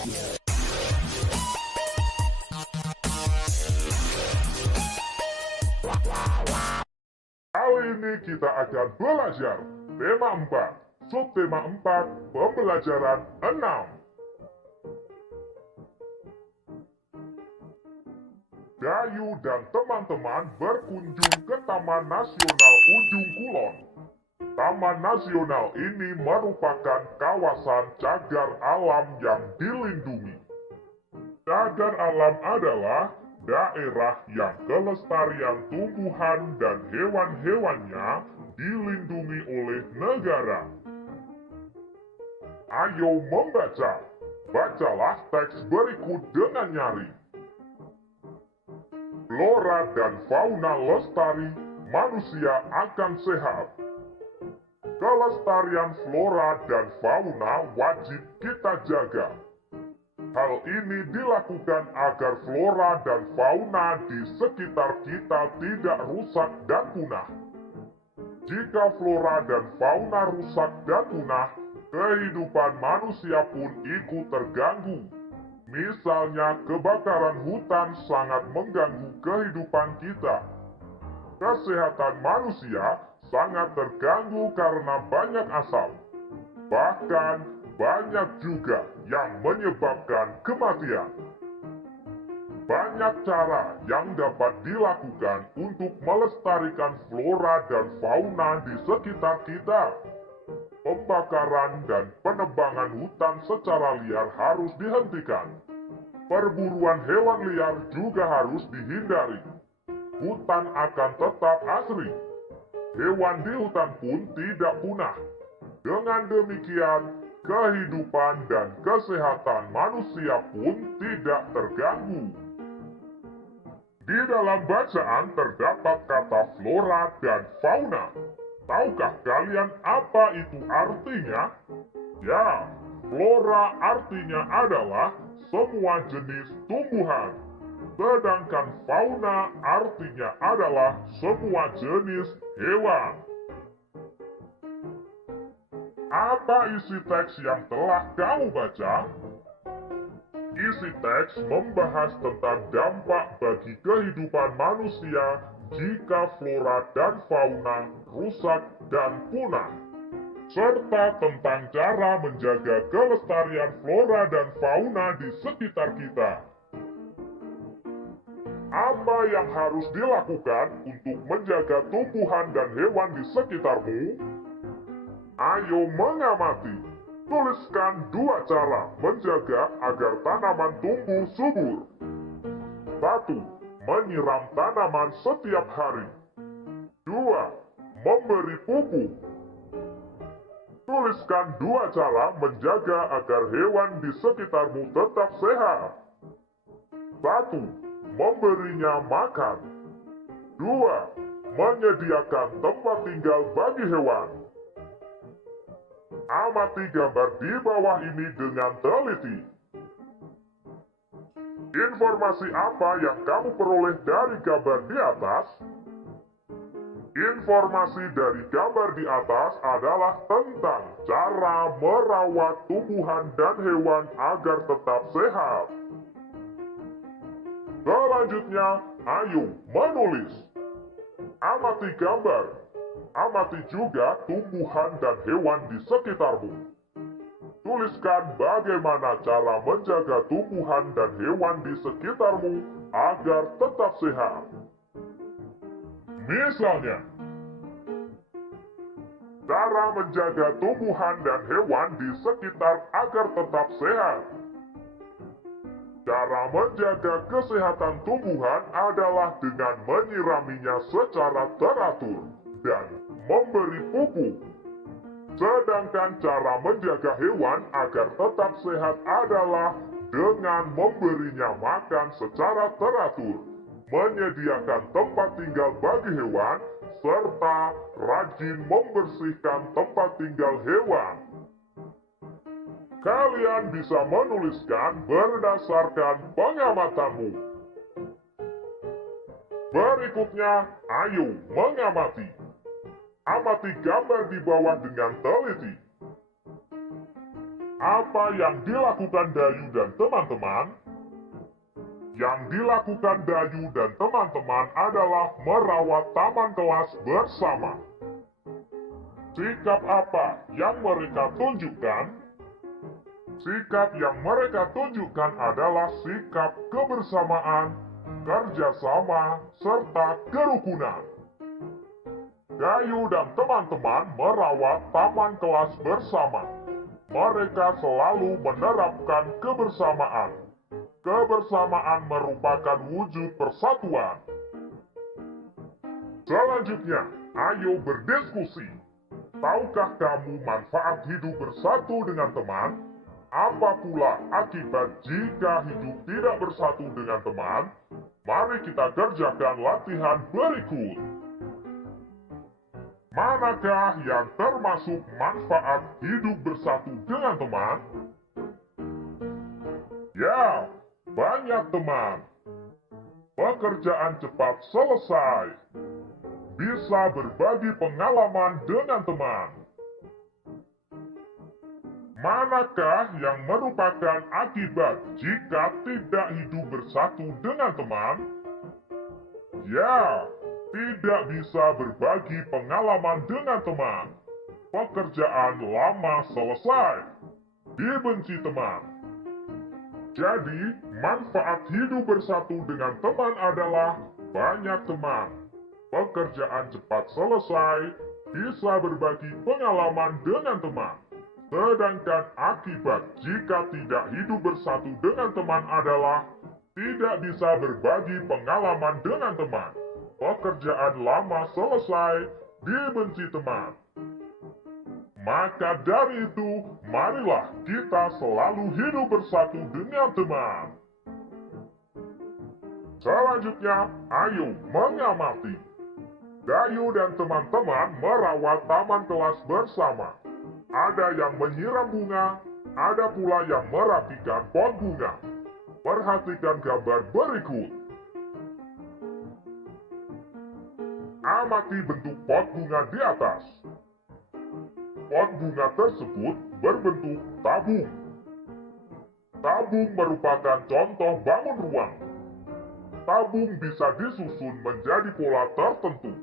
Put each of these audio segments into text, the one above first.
Kali ini kita akan belajar tema 4, subtema 4, pembelajaran 6. Gayu dan teman-teman berkunjung ke Taman Nasional Ujung Kulon. Taman Nasional ini merupakan kawasan cagar alam yang dilindungi. Cagar alam adalah daerah yang kelestarian tumbuhan dan hewan-hewannya dilindungi oleh negara. Ayo membaca. Bacalah teks berikut dengan nyaring. Flora dan fauna lestari, manusia akan sehat. Kelestarian flora dan fauna wajib kita jaga. Hal ini dilakukan agar flora dan fauna di sekitar kita tidak rusak dan punah. Jika flora dan fauna rusak dan punah, kehidupan manusia pun ikut terganggu. Misalnya, kebakaran hutan sangat mengganggu kehidupan kita. Kesehatan manusia sangat terganggu karena banyak asap. Bahkan, banyak juga yang menyebabkan kematian. Banyak cara yang dapat dilakukan untuk melestarikan flora dan fauna di sekitar kita. Pembakaran dan penebangan hutan secara liar harus dihentikan. Perburuan hewan liar juga harus dihindari. Hutan akan tetap asri. Hewan di hutan pun tidak punah. Dengan demikian, kehidupan dan kesehatan manusia pun tidak terganggu. Di dalam bacaan terdapat kata flora dan fauna. Tahukah kalian apa itu artinya? Ya, flora artinya adalah semua jenis tumbuhan. Sedangkan fauna artinya adalah semua jenis hewan. Apa isi teks yang telah kamu baca? Isi teks membahas tentang dampak bagi kehidupan manusia jika flora dan fauna rusak dan punah, serta tentang cara menjaga kelestarian flora dan fauna di sekitar kita. Apa yang harus dilakukan untuk menjaga tumbuhan dan hewan di sekitarmu? Ayo mengamati. Tuliskan 2 cara menjaga agar tanaman tumbuh subur. 1. Menyiram tanaman setiap hari. 2. Memberi pupuk. Tuliskan 2 cara menjaga agar hewan di sekitarmu tetap sehat. 1. Memberinya makan. 2. Menyediakan tempat tinggal bagi hewan. Amati gambar di bawah ini dengan teliti. Informasi apa yang kamu peroleh dari gambar di atas? Informasi dari gambar di atas adalah tentang cara merawat tumbuhan dan hewan agar tetap sehat. Selanjutnya, ayo menulis. Amati gambar. Amati juga tumbuhan dan hewan di sekitarmu. Tuliskan bagaimana cara menjaga tumbuhan dan hewan di sekitarmu agar tetap sehat. Misalnya, cara menjaga tumbuhan dan hewan di sekitar agar tetap sehat. Cara menjaga kesehatan tumbuhan adalah dengan menyiraminya secara teratur dan memberi pupuk. Sedangkan cara menjaga hewan agar tetap sehat adalah dengan memberinya makan secara teratur, menyediakan tempat tinggal bagi hewan, serta rajin membersihkan tempat tinggal hewan. Kalian bisa menuliskan berdasarkan pengamatanmu. Berikutnya, ayo mengamati. Amati gambar di bawah dengan teliti. Apa yang dilakukan Dayu dan teman-teman? Yang dilakukan Dayu dan teman-teman adalah merawat taman kelas bersama. Sikap apa yang mereka tunjukkan? Sikap yang mereka tunjukkan adalah sikap kebersamaan, kerjasama, serta kerukunan. Dayu dan teman-teman merawat taman kelas bersama. Mereka selalu menerapkan kebersamaan. Kebersamaan merupakan wujud persatuan. Selanjutnya, ayo berdiskusi. Tahukah kamu manfaat hidup bersatu dengan teman? Apa pula akibat jika hidup tidak bersatu dengan teman? Mari kita kerjakan latihan berikut. Manakah yang termasuk manfaat hidup bersatu dengan teman? Ya, banyak teman. Pekerjaan cepat selesai. Bisa berbagi pengalaman dengan teman. Manakah yang merupakan akibat jika tidak hidup bersatu dengan teman? Ya, tidak bisa berbagi pengalaman dengan teman. Pekerjaan lama selesai. Dibenci teman. Jadi, manfaat hidup bersatu dengan teman adalah banyak teman. Pekerjaan cepat selesai, bisa berbagi pengalaman dengan teman. Sedangkan akibat jika tidak hidup bersatu dengan teman adalah tidak bisa berbagi pengalaman dengan teman. Pekerjaan lama selesai, dibenci teman. Maka dari itu, marilah kita selalu hidup bersatu dengan teman. Selanjutnya, ayo mengamati. Dayu dan teman-teman merawat taman kelas bersama. Ada yang menyiram bunga, ada pula yang merapikan pot bunga. Perhatikan gambar berikut. Amati bentuk pot bunga di atas. Pot bunga tersebut berbentuk tabung. Tabung merupakan contoh bangun ruang. Tabung bisa disusun menjadi pola tertentu.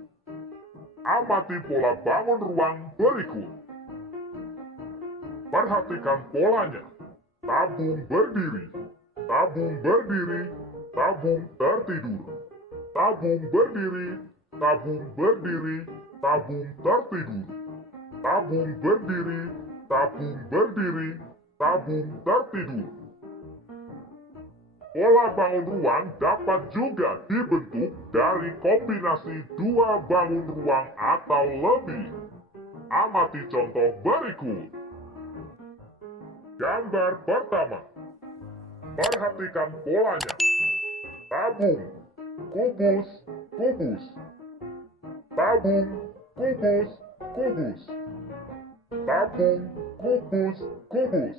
Amati pola bangun ruang berikut. Perhatikan polanya. Tabung berdiri, tabung berdiri, tabung tertidur. Tabung berdiri, tabung berdiri, tabung tertidur. Tabung berdiri, tabung berdiri, tabung tertidur. Pola bangun ruang dapat juga dibentuk dari kombinasi dua bangun ruang atau lebih. Amati contoh berikut. Gambar pertama. Perhatikan polanya. Tabung, kubus, kubus. Tabung, kubus, kubus. Tabung, kubus, kubus.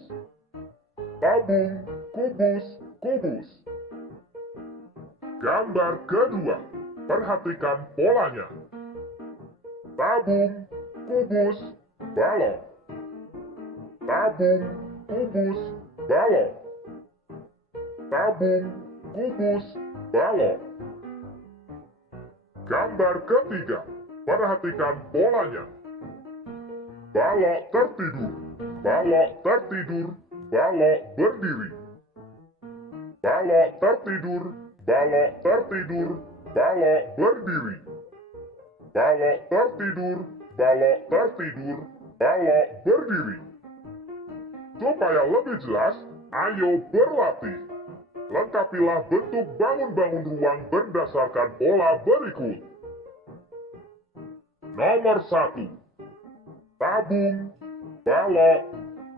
Tabung, kubus, kubus. Gambar kedua. Perhatikan polanya. Tabung, kubus, balok. Tabung, kubus, balok. Tabung, kubus, balok. Gambar ketiga. Perhatikan polanya. Balok tertidur, balok tertidur, balok berdiri. Balok tertidur, balok tertidur, balok berdiri. Balok tertidur, balok tertidur, balok berdiri. Supaya lebih jelas, ayo berlatih. Lengkapilah bentuk bangun-bangun ruang berdasarkan pola berikut. Nomor 1. Tabung, balok,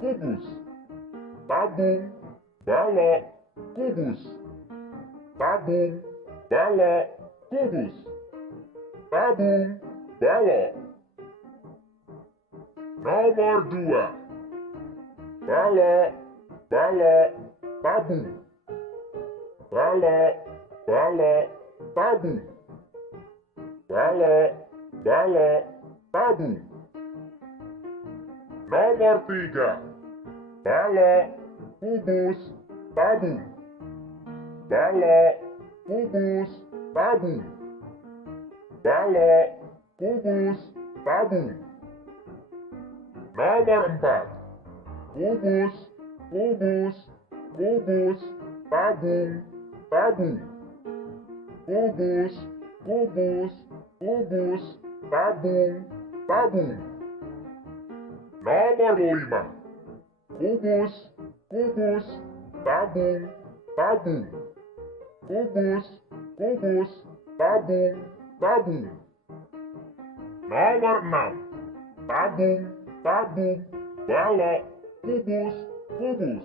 kubus. Tabung, balok, kubus. Tabung, balok, kubus. Tabung, balok. Nomor 2. Balok, balok, tabung. Balok, balok, tabung. Balok, balok, tabung. Nomor 3. balok, kubus, tabung. Balok, kubus, tabung. Balok, kubus, tabung. Nomor 4. Kubus, kubus, kubus, tabung, tabung. Kubus, kubus, kubus, tabung, tabung. Nomor 5. Kubus, kubus, tabung, tabung. Kubus, kubus, tabung, tabung. Nomor 6. Tabung, tabung, balok, kubus, kubus.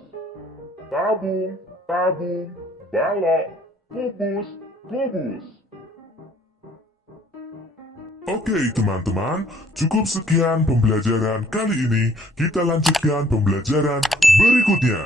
Tabung, tabung, balok, kubus, kubus. Oke teman-teman, cukup sekian pembelajaran kali ini. Kita lanjutkan pembelajaran berikutnya.